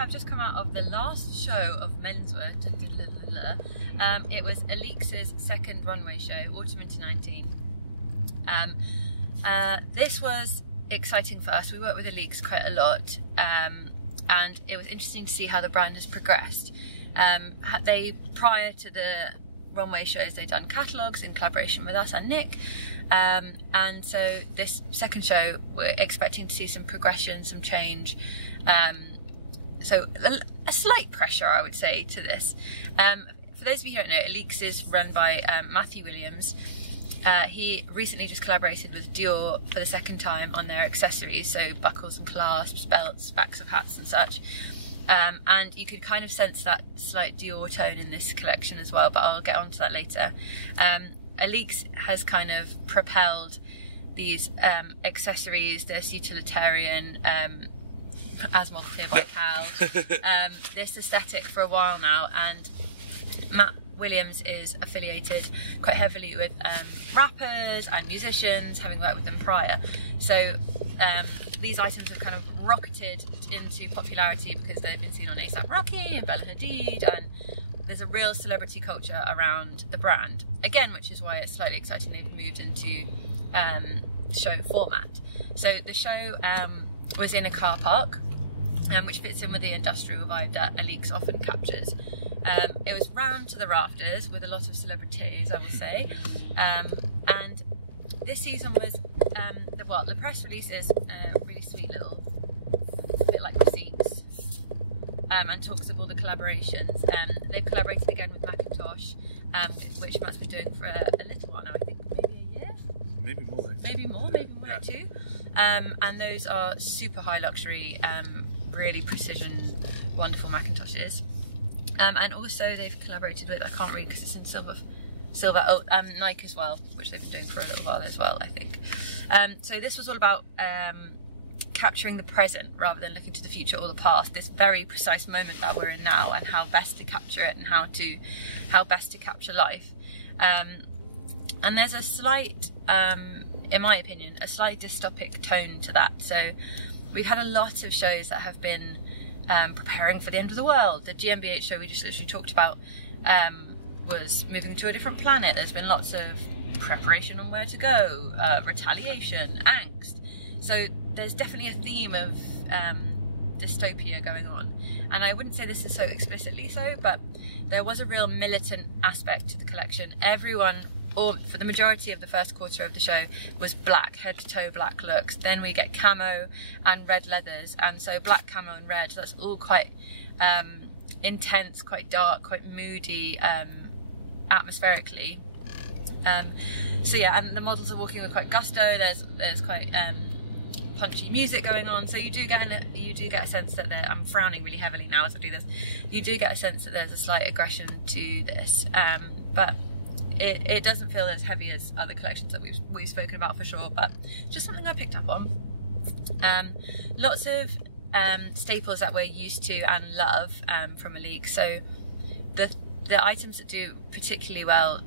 have just come out of the last show of Menswear. It was ALYX's second runway show, autumn 2019. This was exciting for us. We work with ALYX quite a lot, and it was interesting to see how the brand has progressed. Prior to the runway shows, they'd done catalogues in collaboration with us and Nick, and so this second show we're expecting to see some progression, some change, so a slight pressure, I would say, to this. For those of you who don't know, ALYX is run by Matthew Williams. He recently just collaborated with Dior for the second time on their accessories, so buckles and clasps, belts, backs of hats and such. And you could kind of sense that slight Dior tone in this collection as well, but I'll get onto that later. ALYX has kind of propelled these accessories, this utilitarian, as modeled here by Cal, this aesthetic for a while now, and Matt Williams is affiliated quite heavily with rappers and musicians, having worked with them prior. So these items have kind of rocketed into popularity because they've been seen on A$AP Rocky and Bella Hadid, and there's a real celebrity culture around the brand. Again, which is why it's slightly exciting they've moved into show format. So the show was in a car park, which fits in with the industrial vibe that ALYX often captures. It was round to the rafters with a lot of celebrities, I will say, and this season was, the press release is a really sweet little bit like receipts, and talks of all the collaborations. They've collaborated again with Macintosh, which Matt's been doing for a little while now, I think maybe a year? Maybe more like 2. And those are super high luxury, really precision, wonderful Macintoshes. And also they've collaborated with, I can't read because it's in silver, Nike as well, which they've been doing for a little while as well, I think. So this was all about capturing the present rather than looking to the future or the past, this very precise moment that we're in now, and how best to capture it and how best to capture life. And there's a slight, in my opinion, a slight dystopic tone to that. So we've had a lot of shows that have been preparing for the end of the world. The GmbH show we just literally talked about was moving to a different planet. There's been lots of preparation on where to go, retaliation, angst. So there's definitely a theme of dystopia going on. And I wouldn't say this is so explicitly so, but there was a real militant aspect to the collection. Everyone, or for the majority of the first quarter of the show, was black, head to toe black looks. Then we get camo and red leathers, and so black, camo and red, that's all quite intense, quite dark, quite moody atmospherically. So yeah, and the models are walking with quite gusto. There's quite punchy music going on, so you do get a sense that I'm frowning really heavily now as I do this. You do get a sense that there's a slight aggression to this, but it doesn't feel as heavy as other collections that we've spoken about for sure, but just something I picked up on. Lots of staples that we're used to and love from ALYX. So the items that do particularly well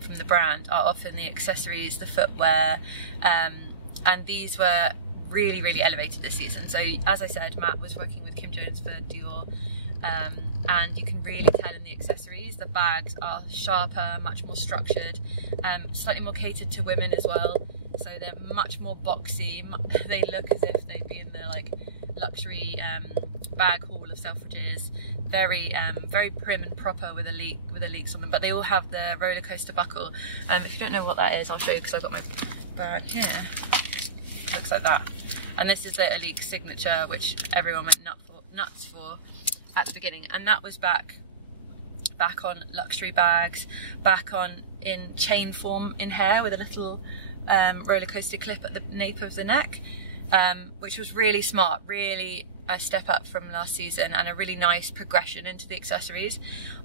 from the brand are often the accessories, the footwear, and these were really, really elevated this season. So as I said, Matt was working with Kim Jones for Dior, and you can really tell in the accessories. The bags are sharper, much more structured, slightly more catered to women as well. So they're much more boxy. They look as if they'd be in the like luxury bag hall of Selfridges. Very, very prim and proper with ALYX on them. But they all have the roller coaster buckle. If you don't know what that is, I'll show you because I've got my bag here. Looks like that. And this is the ALYX signature, which everyone went nuts for at the beginning, and that was back on luxury bags, back on in chain form in hair with a little roller coaster clip at the nape of the neck, which was really smart, really a step up from last season, and a really nice progression into the accessories.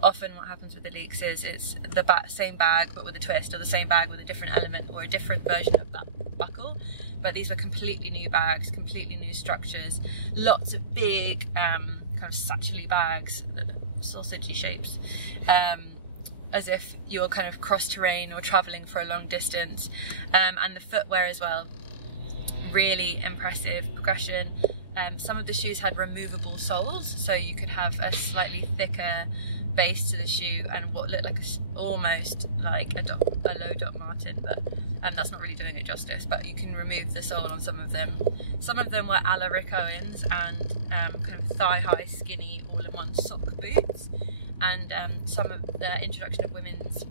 Often what happens with ALYX is it's the same bag but with a twist, or the same bag with a different element or a different version of that buckle. But these were completely new bags, completely new structures, lots of big kind of satchel-y bags, sausagey shapes, as if you're kind of cross-terrain or travelling for a long distance. And the footwear as well, really impressive progression. Some of the shoes had removable soles, so you could have a slightly thicker base to the shoe and what looked like almost like a low Doc Marten, but that's not really doing it justice. But you can remove the sole on some of them. Some of them were ALYX Owens and kind of thigh-high, skinny, all-in-one sock boots, and some of the introduction of women's,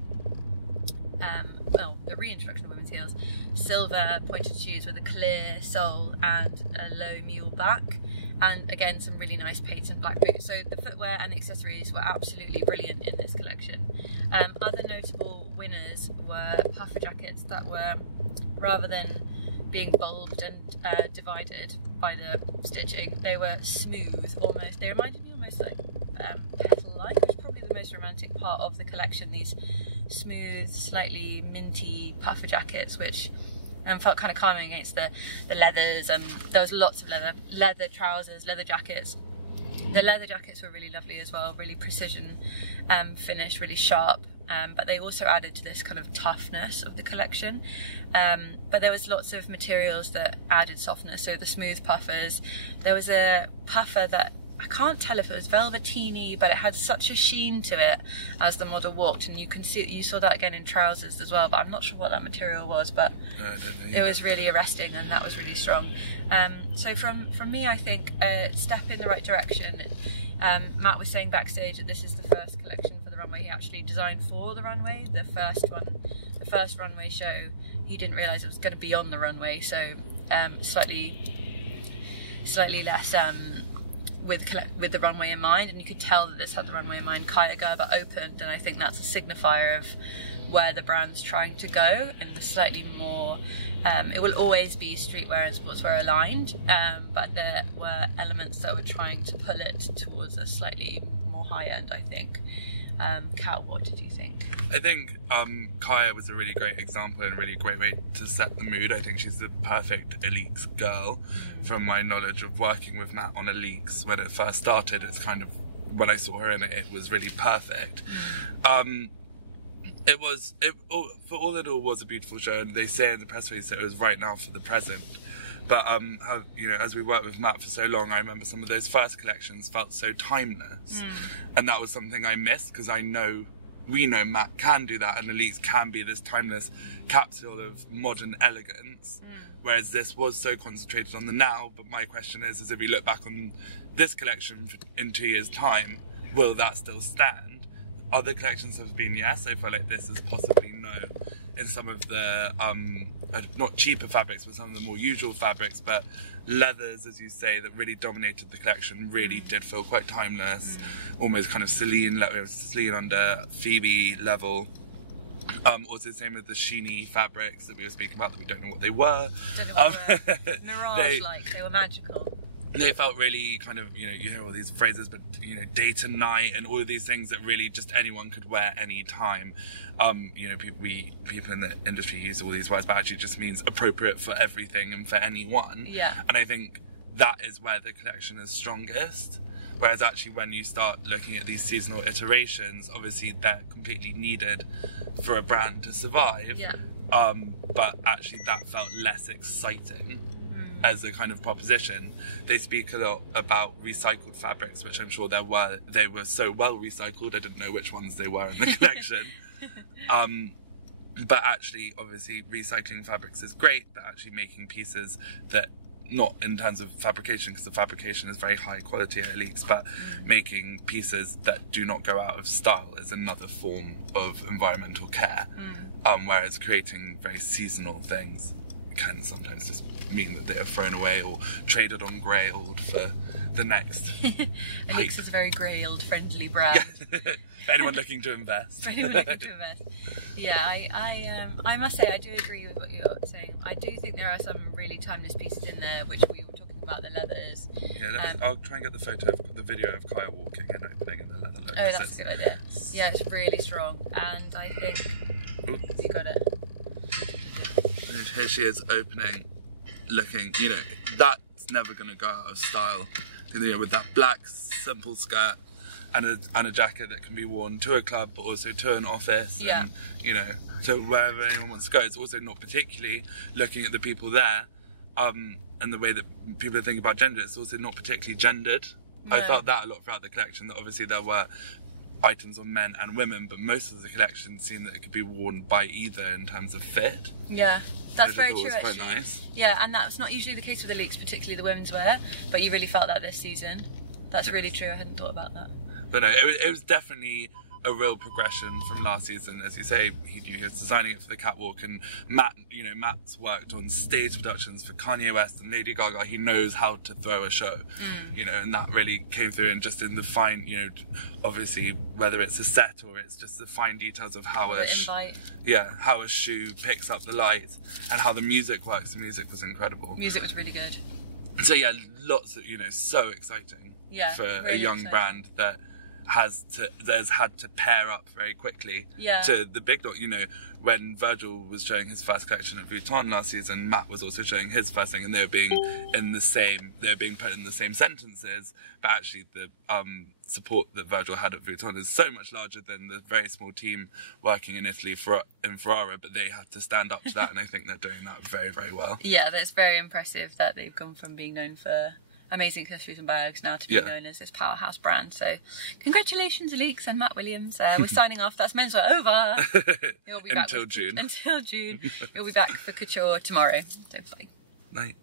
the reintroduction of women's heels, silver pointed shoes with a clear sole and a low mule back, and again some really nice patent black boots. So the footwear and accessories were absolutely brilliant in this collection. Other notable winners were puffer jackets that were, rather than being bulbed and divided by the stitching, they were smooth almost. They reminded me almost like petal-like, which is probably the most romantic part of the collection. These smooth, slightly minty puffer jackets, which felt kind of calming against the leathers, and there was lots of leather trousers, leather jackets. The leather jackets were really lovely as well, really precision finish, really sharp, but they also added to this kind of toughness of the collection. But there was lots of materials that added softness, so the smooth puffers. There was a puffer that I can't tell if it was velveteeny, but it had such a sheen to it as the model walked, and you saw that again in trousers as well, but I'm not sure what that material was, but it was really arresting, and that was really strong. So from me, I think a step in the right direction. Matt was saying backstage that this is the first collection for the runway he actually designed for the runway. The first runway show, he didn't realise it was going to be on the runway, so slightly less with the runway in mind, and you could tell that this had the runway in mind. Kaya Gerber opened, and I think that's a signifier of where the brand's trying to go, and the slightly more it will always be streetwear and sportswear aligned, but there were elements that were trying to pull it towards a slightly more high end, I think. Cal, what did you think? I think Kaya was a really great example and a really great way to set the mood. I think she's the perfect ALYX girl. From my knowledge of working with Matt on ALYX when it first started, it's kind of, when I saw her in it, it was really perfect. For all it all was a beautiful show, and they say in the press release that it was right now for the present. But as we worked with Matt for so long, I remember some of those first collections felt so timeless, and that was something I missed, because we know Matt can do that, and ALYX can be this timeless capsule of modern elegance, whereas this was so concentrated on the now. But my question is if we look back on this collection in 2 years' time, will that still stand? Other collections have been yes. I feel like this is possibly no in some of the not cheaper fabrics, but some of the more usual fabrics. But leathers, as you say, that really dominated the collection, really did feel quite timeless, almost kind of Celine under Phoebe level. Also, same with the sheeny fabrics that we were speaking about that we don't know what they were. Mirage-like, they were magical. They felt really kind of, you hear all these phrases, but, day to night and all of these things that really just anyone could wear any time. People in the industry use all these words, but actually it just means appropriate for everything and for anyone. Yeah. And I think that is where the collection is strongest. Whereas actually when you start looking at these seasonal iterations, obviously they're completely needed for a brand to survive. Yeah. But actually that felt less exciting as a kind of proposition. They speak a lot about recycled fabrics, which I'm sure they were so well recycled, I didn't know which ones they were in the collection. But actually, obviously, recycling fabrics is great, but actually making pieces that, not in terms of fabrication, because the fabrication is very high quality at ALYX, but making pieces that do not go out of style is another form of environmental care. Whereas creating very seasonal things can sometimes just mean that they are thrown away or traded on Grailed for the next. ALYX is a very Grailed friendly brand. For anyone looking to invest. Yeah, I must say I do agree with what you're saying. I do think there are some really timeless pieces in there, which we were talking about, the leathers. Yeah, I'll try and get the video of Kaya walking and opening in the leather look. Oh, that's a good idea. Yeah, it's really strong, and I think you got it. Here she is opening, looking, that's never going to go out of style. With that black, simple skirt and a jacket that can be worn to a club, but also to an office, and, to wherever anyone wants to go. It's also not particularly, looking at the people there, and the way that people are thinking about gender, it's also not particularly gendered. No. I felt that a lot throughout the collection, that obviously there were items on men and women, but most of the collection seemed that it could be worn by either in terms of fit. Yeah, that's very true, actually. quite nice. Yeah, and that's not usually the case with ALYX, particularly the women's wear, but you really felt that this season. That's really true, I hadn't thought about that. But no, it was definitely a real progression from last season. As you say, he was designing it for the catwalk, and Matt's worked on stage productions for Kanye West and Lady Gaga. He knows how to throw a show, and that really came through, and just in the fine, obviously whether it's a set or it's just the fine details of how how a shoe picks up the light and how the music works. The music was incredible. Music was really good. So yeah, lots of, so exciting for really a young brand that has had to pair up very quickly to the big dog. When Virgil was showing his first collection at Vuitton last season, Matt was also showing his first thing, and they were being put in the same sentences, but actually the support that Virgil had at Vuitton is so much larger than the very small team working in Italy in Ferrara, but they had to stand up to that, and I think they're doing that very, very well. Yeah, that's very impressive that they've gone from being known for amazing accessories and bags now to being known as this powerhouse brand. So congratulations, ALYX and Matt Williams. We're signing off. That's Menswear over. We'll be back Until June. Until June. We'll be back for couture tomorrow. So bye. Night.